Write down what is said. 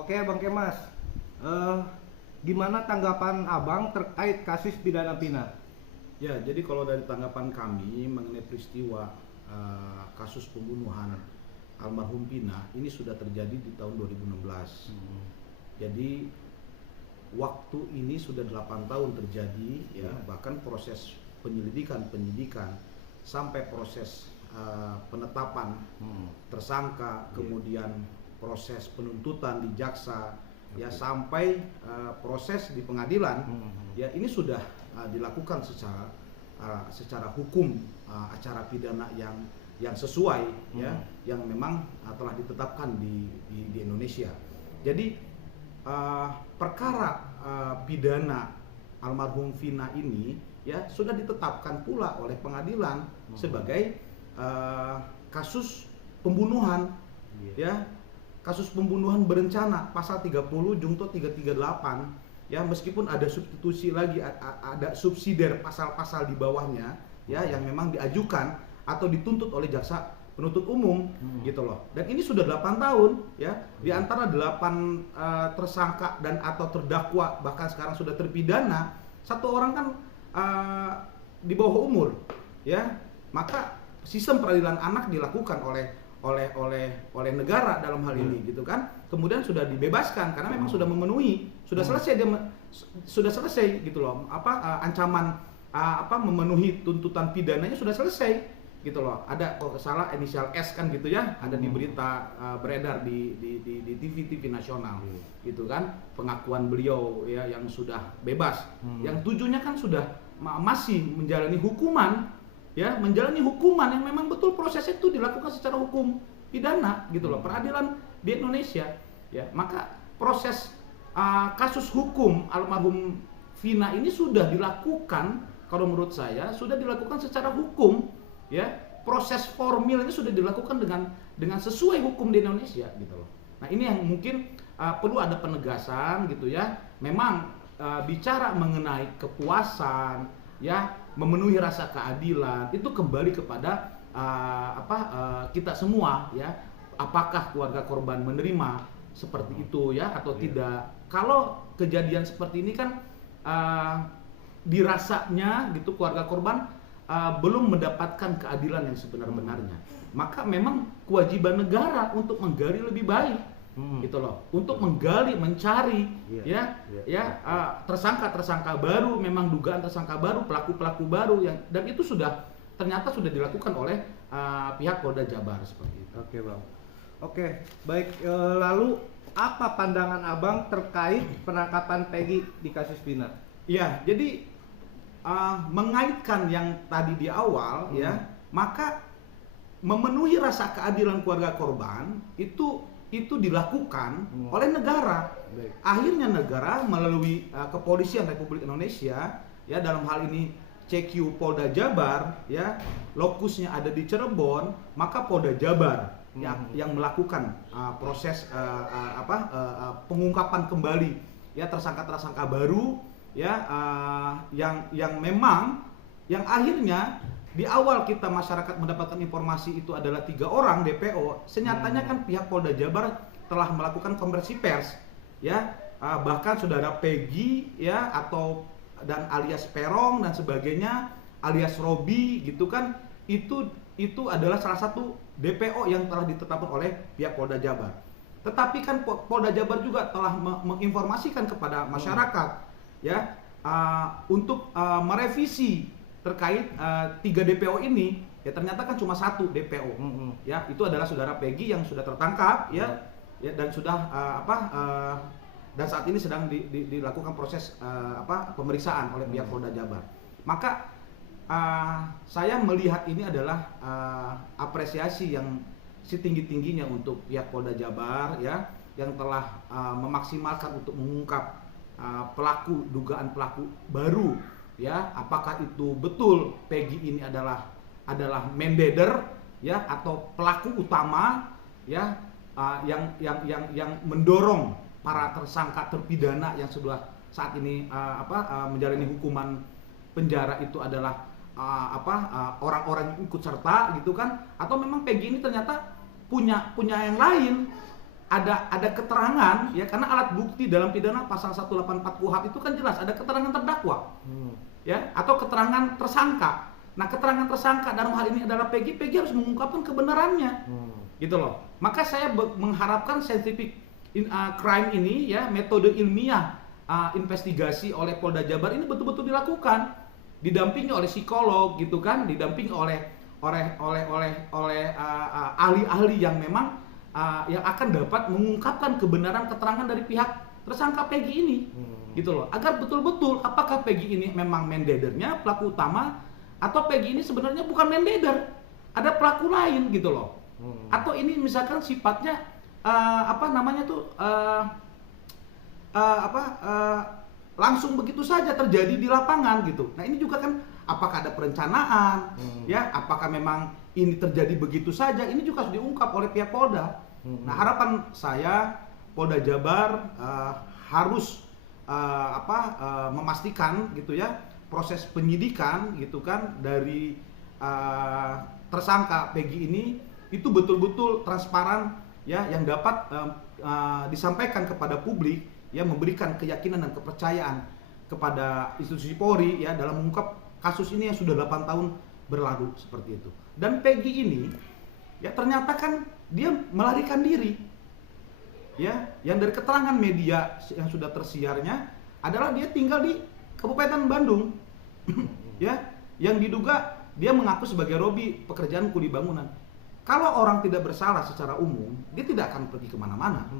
Oke Bang Kemas, Eh, gimana tanggapan Abang terkait kasus pidana Pina? Ya, jadi kalau dari tanggapan kami mengenai peristiwa kasus pembunuhan almarhum Pina ini sudah terjadi di tahun 2016. Jadi waktu ini sudah 8 tahun terjadi ya, bahkan proses penyidikan sampai proses penetapan tersangka, kemudian proses penuntutan di jaksa ya sampai proses di pengadilan ya ini sudah dilakukan secara hukum, acara pidana yang sesuai ya, yang memang telah ditetapkan di Indonesia. Jadi perkara pidana almarhum Vina ini ya sudah ditetapkan pula oleh pengadilan sebagai kasus pembunuhan ya, kasus pembunuhan berencana pasal 30 Junto 338 ya, meskipun ada substitusi lagi, ada subsidiar pasal-pasal di bawahnya ya yang memang diajukan atau dituntut oleh jaksa penuntut umum gitu loh. Dan ini sudah 8 tahun ya, di antara 8 tersangka dan atau terdakwa bahkan sekarang sudah terpidana, satu orang kan di bawah umur ya. Maka sistem peradilan anak dilakukan oleh negara dalam hal ini gitu kan. Kemudian sudah dibebaskan karena memang sudah memenuhi, sudah selesai sudah selesai gitu loh. Ancaman memenuhi tuntutan pidananya sudah selesai gitu loh. Ada kalau salah inisial S kan gitu ya, ada di berita beredar di TV nasional gitu kan, pengakuan beliau ya yang sudah bebas. Yang tujuhnya kan sudah masih menjalani hukuman ya, menjalani hukuman yang memang betul prosesnya itu dilakukan secara hukum pidana gitu loh, peradilan di Indonesia ya. Maka proses kasus hukum almarhum Vina ini sudah dilakukan, kalau menurut saya sudah dilakukan secara hukum ya, proses formil ini sudah dilakukan dengan sesuai hukum di Indonesia gitu loh. Nah ini yang mungkin perlu ada penegasan gitu ya. Memang bicara mengenai kepuasan ya, memenuhi rasa keadilan itu kembali kepada kita semua ya. Apakah keluarga korban menerima seperti itu ya atau tidak? Kalau kejadian seperti ini kan dirasanya gitu keluarga korban belum mendapatkan keadilan yang sebenar-benarnya, maka memang kewajiban negara untuk menggali lebih baik gitu loh, untuk menggali, mencari tersangka baru, memang dugaan tersangka baru, pelaku baru yang, dan itu sudah ternyata sudah dilakukan oleh pihak Polda Jabar seperti itu. Oke Bang. Oke, baik. Lalu apa pandangan Abang terkait penangkapan Peggy di kasus Vina? Ya, jadi mengaitkan yang tadi di awal ya, maka memenuhi rasa keadilan keluarga korban itu dilakukan oleh negara. Baik. Akhirnya negara melalui Kepolisian Republik Indonesia ya, dalam hal ini CQ Polda Jabar ya, lokusnya ada di Cirebon, maka Polda Jabar yang melakukan proses pengungkapan kembali ya tersangka baru ya, yang memang yang akhirnya di awal kita masyarakat mendapatkan informasi itu adalah 3 orang DPO. Senyatanya kan pihak Polda Jabar telah melakukan konversi pers ya, bahkan saudara Peggy ya dan alias Perong dan sebagainya, alias Robi gitu kan, itu adalah salah satu DPO yang telah ditetapkan oleh pihak Polda Jabar. Tetapi kan Polda Jabar juga telah menginformasikan kepada masyarakat ya, untuk merevisi terkait 3 DPO ini ya. Ternyata kan cuma 1 DPO ya, itu adalah saudara Peggy yang sudah tertangkap ya dan sudah dan saat ini sedang dilakukan proses pemeriksaan oleh pihak Polda Jabar. Maka saya melihat ini adalah apresiasi yang setinggi-tingginya untuk pihak Polda Jabar ya, yang telah memaksimalkan untuk mengungkap dugaan pelaku baru ya. Apakah itu betul Peggy ini adalah membeeder ya, atau pelaku utama ya, yang mendorong para tersangka terpidana yang sudah saat ini menjalani hukuman penjara itu adalah orang-orang yang ikut serta gitu kan, atau memang Peggy ini ternyata punya yang lain ada keterangan ya, karena alat bukti dalam pidana pasal 184 KUHP itu kan jelas ada keterangan terdakwa. Ya, atau keterangan tersangka. Nah, keterangan tersangka dalam hal ini adalah Peggy harus mengungkapkan kebenarannya. Gitu loh. Maka saya mengharapkan scientific crime ini ya, metode ilmiah investigasi oleh Polda Jabar ini betul-betul dilakukan, didampingi oleh psikolog gitu kan, didampingi oleh ahli-ahli yang memang yang akan dapat mengungkapkan kebenaran keterangan dari pihak tersangka Peggy ini. Gitu loh, agar betul-betul apakah Peggy ini memang mandadernya, pelaku utama, atau Peggy ini sebenarnya bukan mandader, ada pelaku lain gitu loh. Atau ini misalkan sifatnya langsung begitu saja terjadi di lapangan gitu. Nah, ini juga kan apakah ada perencanaan, ya, apakah memang ini terjadi begitu saja, ini juga harus diungkap oleh pihak Polda. Nah, harapan saya Polda Jabar harus memastikan gitu ya, proses penyidikan gitu kan dari tersangka Peggy ini itu betul-betul transparan ya, yang dapat disampaikan kepada publik ya, memberikan keyakinan dan kepercayaan kepada institusi Polri ya dalam mengungkap kasus ini yang sudah 8 tahun berlalu seperti itu. Dan Peggy ini ya ternyata kan dia melarikan diri. Ya, yang dari keterangan media yang sudah tersiarnya adalah dia tinggal di Kabupaten Bandung. Ya, yang diduga dia mengaku sebagai Robi pekerjaan kuli bangunan. Kalau orang tidak bersalah secara umum, dia tidak akan pergi kemana-mana.